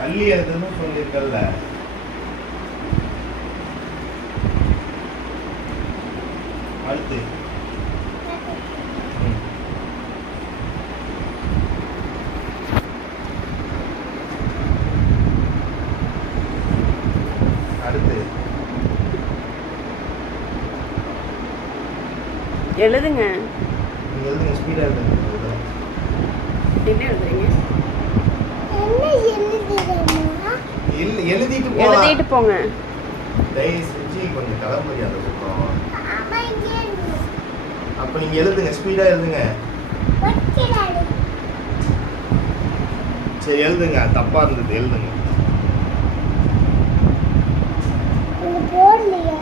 தள்ளி எழுதுன்னு சொல்லியிருக்கல்ல. அடுத்து அடுத்து எழுதுங்க. நீங்க எழுதுங்க, ஸ்பீடா எழுதுங்க. என்ன எழுதுறீங்க? எழுதிட்டு போங்க. தயவு செஞ்சு கொஞ்சம் கிளம்புறியா அந்த பக்கம். அப்ப நீங்க எழுதுங்க, ஸ்பீடா எழுதுங்க. சரி எழுதுங்க, தப்பா இருந்தது எழுதுங்க. போடலையா?